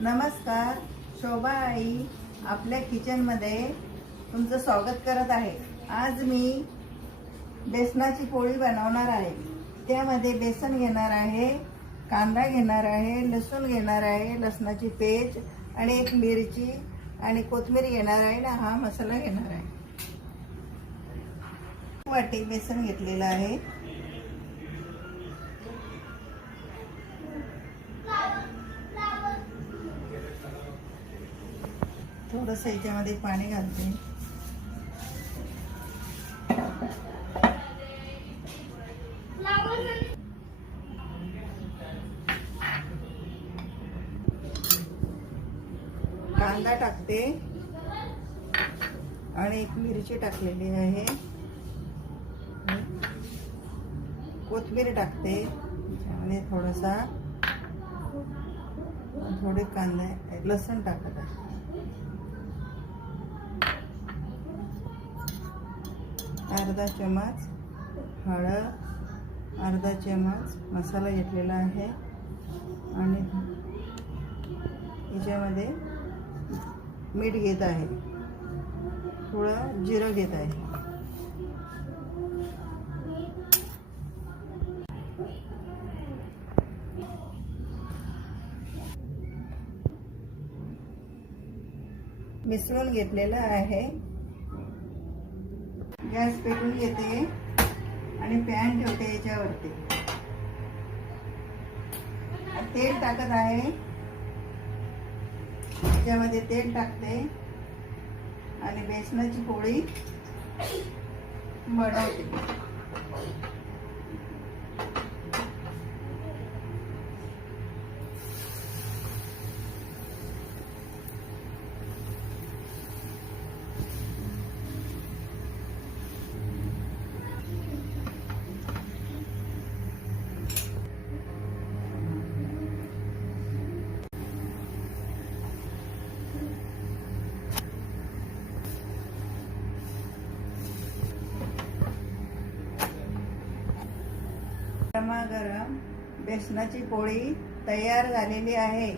नमस्कार, शोभा आई आपल्या किचनमध्ये तुमचं स्वागत करत आहे। आज मी बेसनाची पोळी बनवणार आहे। त्यामध्ये बेसन घेणार आहे, कांदा घेणार आहे, लसूण घेणार आहे, लसणाची पेस्ट आणि एक मिरची आणि कोथिंबीर घेणार आहे ना हा मसाला घेणार आहे। वाटी बेसन घेतलेलं आहे। थोडंसं याच्यामध्ये पाणी घालते। कांदा टाकते आणि एक मिरची टाकलेली आहे, कोथिंबीर टाकते त्यामध्ये थोडासा, थोडे कांदा लसूण टाकत आहे, अर्धा चम्मच हळद, अर्धा चम्मच मसाला घेतलेला आहे आणि याच्यामध्ये मीठ घेत आहे, थोडं जिरं घेत आहे। मिसळून घेतलेलं आहे। गॅस पेटून घेते आणि पॅन ठेवते याच्यावरती। तेल टाकत आहे, याच्यामध्ये तेल टाकते आणि बेसनाची पोळी बनवते। गरमागरम बेसनाची पोळी तयार झालेली आहे।